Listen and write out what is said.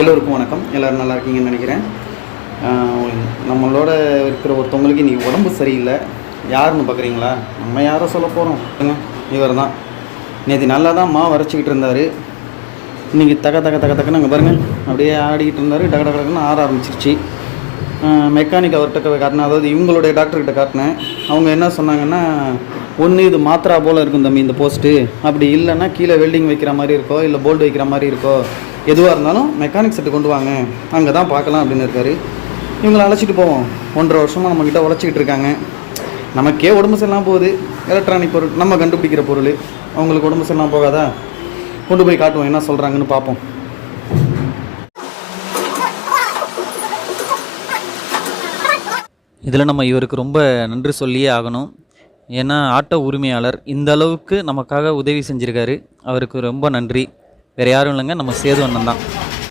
எல்லோருக்கும் வணக்கம். எல்லோரும் நல்லா இருக்கீங்கன்னு நினைக்கிறேன். நம்மளோட இருக்கிற ஒருத்தவங்களுக்கு இன்றைக்கி உடம்பு சரியில்லை. யாருன்னு பார்க்குறீங்களா? நம்ம யாரை சொல்ல போகிறோம்? இவர் தான். நேற்று நல்லா தான் மாவு அரைச்சிக்கிட்டு இருந்தார். இன்றைக்கி தக்கன்னு அங்கே பாருங்கள் அப்படியே ஆடிக்கிட்டு இருந்தார். டக்குன்னு ஆற ஆரம்பிச்சிருச்சு. மெக்கானிக் அவர்கிட்ட காட்டினேன், அதாவது இவங்களுடைய டாக்டர்கிட்ட காட்டினேன். அவங்க என்ன சொன்னாங்கன்னா, ஒன்று இது மாத்திரா போல் இருக்கும் தம்பி இந்த போஸ்ட்டு, அப்படி இல்லைன்னா கீழே வெல்டிங் வைக்கிற மாதிரி இருக்கோ, இல்லை போல்டு வைக்கிற மாதிரி இருக்கோ, எதுவாக இருந்தாலும் மெக்கானிக் செட்டு கொண்டு வாங்க, அங்கே தான் பார்க்கலாம் அப்படின்னு இருக்காரு. இவங்களை அழைச்சிட்டு போவோம். 1.5 வருஷமாக நம்மக்கிட்ட உழைச்சிக்கிட்டு இருக்காங்க. நமக்கே உடம்பு சரியில்லாமல் போகுது. எலக்ட்ரானிக் பொருள் நம்ம கண்டுபிடிக்கிற பொருள், அவங்களுக்கு உடம்பு சரியில்லாமல் போகாதா? கொண்டு போய் காட்டுவோம், என்ன சொல்கிறாங்கன்னு பார்ப்போம். இதில் நம்ம இவருக்கு ரொம்ப நன்றி சொல்லியே ஆகணும். ஏன்னா ஆட்டோ உரிமையாளர் இந்த அளவுக்கு நமக்காக உதவி செஞ்சுருக்காரு. அவருக்கு ரொம்ப நன்றி. வேறு யாரும் இல்லைங்க, நம்ம சேது அண்ணன் தான்.